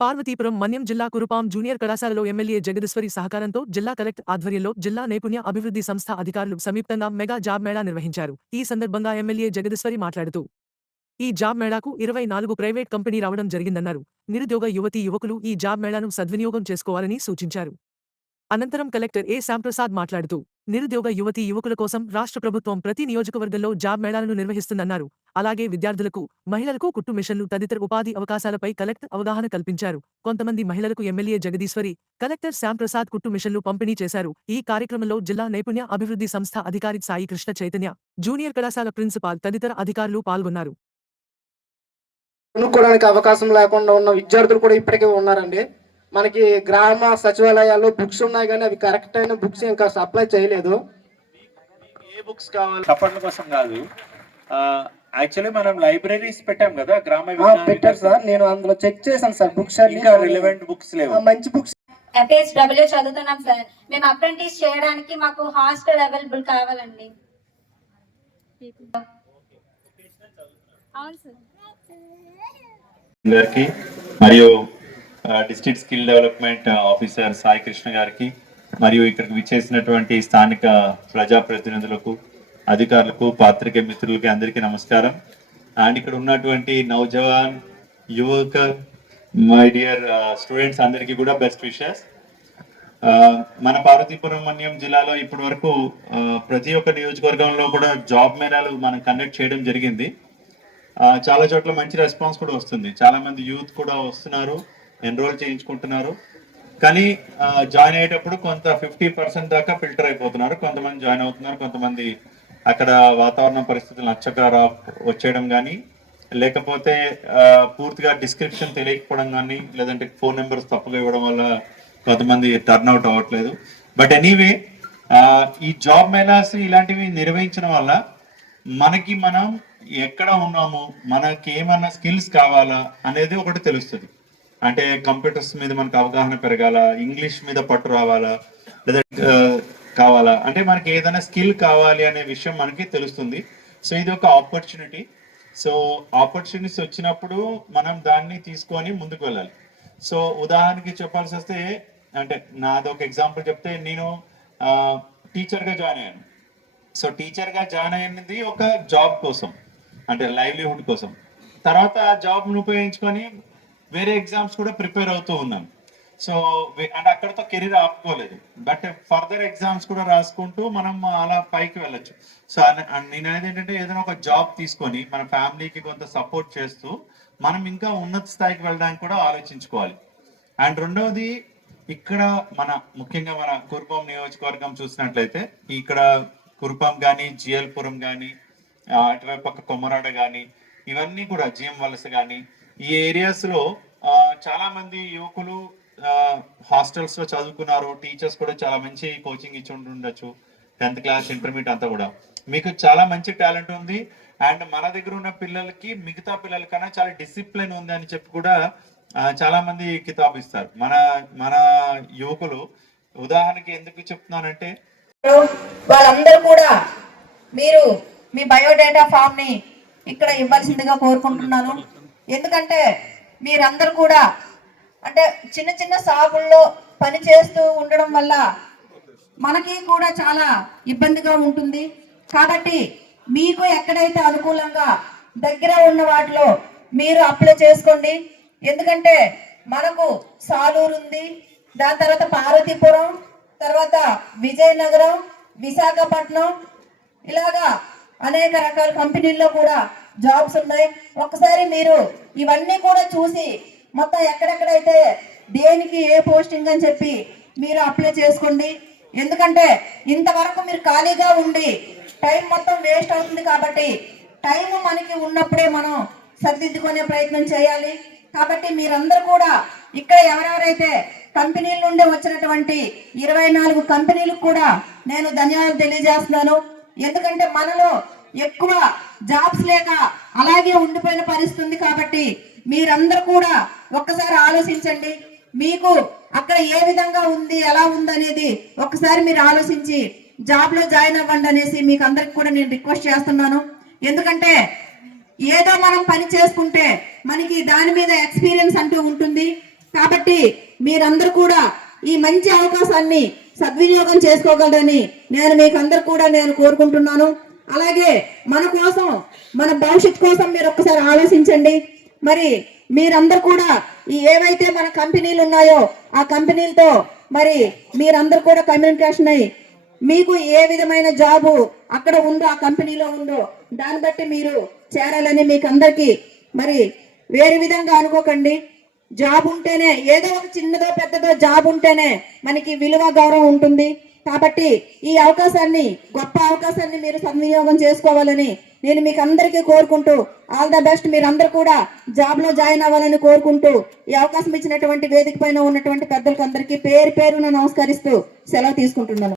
పార్వతీపురం మన్యం జిల్లా కురుపాం జూనియర్ కళాశాలలో ఎమ్మెల్యే జగదీశ్వరి సహకారంతో జిల్లా కలెక్టర్ ఆధ్వర్యంలో జిల్లా నైపుణ్య అభివృద్ధి సంస్థ అధికారులు సంయుక్తంగా మెగా జాబ్ మేళా నిర్వహించారు. ఈ సందర్భంగా ఎమ్మెల్యే జగదీశ్వరి మాట్లాడుతూ ఈ జాబ్ మేళాకు ఇరవై నాలుగు ప్రైవేట్ కంపెనీ రావడం జరిగిందన్నారు. నిరుద్యోగ యువతీ యువకులు ఈ జాబ్ మేళాను సద్వినియోగం చేసుకోవాలని సూచించారు. అనంతరం కలెక్టర్ ఏ. శ్యాంప్రసాద్ మాట్లాడుతూ నిరుద్యోగ యువతీ యువకుల కోసం రాష్ట్ర ప్రభుత్వం ప్రతి నియోజకవర్గంలో జాబ్ మేళాలను నిర్వహిస్తుందన్నారు. అలాగే విద్యార్థులకు మహిళలకు కుట్టు మిషన్లు తదితర ఉపాధి అవకాశాలపై కలెక్టర్ అవగాహన కల్పించారు. కొంతమంది మహిళలకు ఎమ్మెల్యే జగదీశ్వరి కలెక్టర్ శ్యాంప్రసాద్ కుట్టు మిషన్లు పంపిణీ చేశారు. ఈ కార్యక్రమంలో జిల్లా నైపుణ్య అభివృద్ధి సంస్థ అధికారి సాయి కృష్ణ చైతన్య జూనియర్ కళాశాల ప్రిన్సిపాల్ తదితర అధికారులు పాల్గొన్నారు. కొనుక్కోవడానికి అవకాశం లేకుండా ఉన్న విద్యార్థులు కూడా ఇప్పటికే ఉన్నారండి. మనకి గ్రామ సచివాలయాల్లో బుక్స్ ఉన్నాయి కానీ అవి కరెక్ట్ అయిన బుక్స్ ఇంకా సప్లై చేయలేదు. ఏ బుక్స్ కావాలి? చప్పట్ల కోసం కాదు. యాక్చువల్లీ మనం లైబ్రరీస్ పెట్టాం కదా గ్రామ పెట్టారు సార్. నేను అందులో చెక్ చేశాను సార్. బుక్స్ ఇంకా రిలవెంట్ బుక్స్ లేవు. మంచి బుక్స్ ఎఫ్ఎస్డబ్ల్యూ చదువుతున్నాం సార్. మేము అప్రెంటిస్ చేయడానికి మాకు హాస్టల్ అవైలబుల్ కావాలండి. అవును సార్. గారికి మరియు district skill development officer Sai Krishna గారికి మరియు ఇక్కడికి విచ్చేసినటువంటి స్థానిక ప్రజాప్రతినిధులకు అధికారులకు పాత్రికే మిత్రులకి అందరికీ నమస్కారం. అండ్ ఇక్కడ ఉన్నటువంటి నౌజవాన్ యువక మై డియర్ స్టూడెంట్స్ అందరికీ కూడా బెస్ట్ విషెస్. మన పార్వతీపురమణ్యం జిల్లాలో ఇప్పటి వరకు ప్రతి ఒక్క నియోజకవర్గంలో కూడా జాబ్ మేళాలు మనం కండక్ట్ చేయడం జరిగింది. చాలా చోట్ల మంచి రెస్పాన్స్ కూడా వస్తుంది. చాలామంది యూత్ కూడా వస్తున్నారు. ఎన్రోల్ చేయించుకుంటున్నారు. కానీ జాయిన్ అయ్యేటప్పుడు కొంత ఫిఫ్టీ పర్సెంట్ దాకా ఫిల్టర్ అయిపోతున్నారు. కొంతమంది జాయిన్ అవుతున్నారు కొంతమంది అక్కడ వాతావరణ పరిస్థితులు నచ్చక రా వచ్చేయడం కానీ లేకపోతే పూర్తిగా డిస్క్రిప్షన్ తెలియకపోవడం కానీ లేదంటే ఫోన్ నెంబర్స్ తప్పుగా ఇవ్వడం వల్ల కొంతమంది టర్న్ అవుట్ అవ్వట్లేదు. బట్ ఎనీవే ఈ జాబ్ మేళాస్ ఇలాంటివి నిర్వహించడం వల్ల మనకి మనం ఎక్కడ ఉన్నాము మనకి ఏమన్నా స్కిల్స్ కావాలా అనేది ఒకటి తెలుస్తుంది. అంటే కంప్యూటర్స్ మీద మనకు అవగాహన పెరగాల? ఇంగ్లీష్ మీద పట్టు రావాలా? లేదా కావాలా? అంటే మనకి ఏదైనా స్కిల్ కావాలి అనే విషయం మనకి తెలుస్తుంది. సో ఇది ఒక ఆపర్చునిటీ. సో ఆపర్చునిటీస్ వచ్చినప్పుడు మనం దాన్ని తీసుకొని ముందుకు వెళ్ళాలి. సో ఉదాహరణకి చెప్పాల్సి వస్తే అంటే నాదొక ఎగ్జాంపుల్ చెప్తే నేను టీచర్గా జాయిన్ అయ్యాను. సో టీచర్గా జాయిన్ అయ్యింది ఒక జాబ్ కోసం. అంటే లైవ్లీహుడ్ కోసం. తర్వాత ఆ జాబ్ను ఉపయోగించుకొని వేరే ఎగ్జామ్స్ కూడా ప్రిపేర్ అవుతూ ఉన్నాను సో అండ్ అంటే అక్కడతో కెరీర్ ఆపుకోలేదు. బట్ ఫర్దర్ ఎగ్జామ్స్ కూడా రాసుకుంటూ మనం అలా పైకి వెళ్ళొచ్చు. సో అన- నేను అనేది ఏంటంటే ఏదైనా ఒక జాబ్ తీసుకొని మన ఫ్యామిలీకి కొంత సపోర్ట్ చేస్తూ మనం ఇంకా ఉన్నత స్థాయికి వెళ్ళడానికి కూడా ఆలోచించుకోవాలి. అండ్ రెండవది ఇక్కడ మన ముఖ్యంగా మన కురుపాం నియోజకవర్గం చూసినట్లయితే ఇక్కడ కురుపాం కానీ జిఎల్పురం కానీ అటువైపు పక్క కొమ్మరాడ కానీ ఇవన్నీ కూడా జిఎం వలస కానీ ఈ ఏరియాస్లో చాలా మంది యువకులు హాస్టల్స్లో చదువుకున్నారు టీచర్స్ కూడా చాలా మంచి కోచింగ్ ఇచ్చి ఉండొచ్చు టెన్త్ క్లాస్ ఇంటర్మీడియట్ అంతా కూడా. మీకు చాలా మంచి టాలెంట్ ఉంది అండ్ మన దగ్గర ఉన్న పిల్లలకి మిగతా పిల్లల కన్నా చాలా డిసిప్లిన్ ఉంది అని చెప్పి కూడా చాలా మంది కితాబు ఇస్తారు. మన మన యువకులు ఉదాహరణకి ఎందుకు చెప్తున్నానంటే వాళ్ళందరూ కూడా మీరు మీ బయోడేటా ఫామ్ని ఇక్కడ ఇవ్వాల్సిందిగా కోరుకుంటున్నాను. ఎందుకంటే మీరందరూ కూడా అంటే చిన్న చిన్న షాపుల్లో పని చేస్తూ ఉండడం వల్ల మనకి కూడా చాలా ఇబ్బందిగా ఉంటుంది. కాబట్టి మీకు ఎక్కడైతే అనుకూలంగా దగ్గర ఉన్న వాటిలో మీరు అప్లై చేసుకోండి. ఎందుకంటే మనకు సాలూరు ఉంది దాని తర్వాత పార్వతీపురం తర్వాత విజయనగరం విశాఖపట్నం ఇలాగా అనేక రకాల కంపెనీల్లో కూడా జాబ్స్ ఉన్నాయి. ఒకసారి మీరు ఇవన్నీ కూడా చూసి మొత్తం ఎక్కడెక్కడైతే దేనికి ఏ పోస్టింగ్ అని చెప్పి మీరు అప్లై చేసుకోండి. ఎందుకంటే ఇంతవరకు మీరు ఖాళీగా ఉండి టైం మొత్తం వేస్ట్ అవుతుంది కాబట్టి టైం మనకి ఉన్నప్పుడే మనం సర్దిద్దుకునే ప్రయత్నం చేయాలి. కాబట్టి మీరందరూ కూడా ఇక్కడ ఎవరెవరైతే కంపెనీల నుండి వచ్చినటువంటి ఇరవై నాలుగు కంపెనీలకు కూడా నేను ధన్యవాదాలు తెలియజేస్తున్నాను. ఎందుకంటే మనలో ఎక్కువ జాబ్స్ లేక అలాగే ఉండిపోయిన పరిస్థితుంది కాబట్టి మీరందరూ కూడా ఒక్కసారి ఆలోచించండి. మీకు అక్కడ ఏ విధంగా ఉంది ఎలా ఉంది అనేది ఒకసారి మీరు ఆలోచించి జాబ్లో జాయిన్ అవ్వండి అనేసి మీకు అందరికి కూడా నేను రిక్వెస్ట్ చేస్తున్నాను. ఎందుకంటే ఏదో మనం పని చేసుకుంటే మనకి దాని మీద ఎక్స్పీరియన్స్ అంటూ ఉంటుంది. కాబట్టి మీరందరూ కూడా ఈ మంచి అవకాశాన్ని సద్వినియోగం చేసుకోగలరని నేను మీకు అందరు కూడా నేను కోరుకుంటున్నాను. అలాగే మన కోసం మన భవిష్యత్ కోసం మీరు ఒక్కసారి ఆలోచించండి. మరి మీరందరూ కూడా ఈ ఏవైతే మన కంపెనీలు ఉన్నాయో ఆ కంపెనీలతో మరి మీరందరూ కూడా కమ్యూనికేషన్ అయ్యి మీకు ఏ విధమైన జాబు అక్కడ ఉందో ఆ కంపెనీలో ఉందో దాన్ని బట్టి మీరు చేరాలని మీకు అందరికీ మరి వేరే విధంగా అనుకోకండి. జాబ్ ఉంటేనే ఏదో ఒక చిన్నదో పెద్దదో జాబ్ ఉంటేనే మనకి విలువ గౌరవం ఉంటుంది. కాబట్టి ఈ అవకాశాన్ని గొప్ప అవకాశాన్ని మీరు సద్వినియోగం చేసుకోవాలని నేను మీకు అందరికీ కోరుకుంటూ ఆల్ ద బెస్ట్ మీరు అందరు కూడా జాబ్లో జాయిన్ అవ్వాలని కోరుకుంటూ ఈ అవకాశం ఇచ్చినటువంటి వేదిక పైన ఉన్నటువంటి పెద్దలకు అందరికీ పేరు పేరున నమస్కరిస్తూ సెలవు తీసుకుంటున్నాను.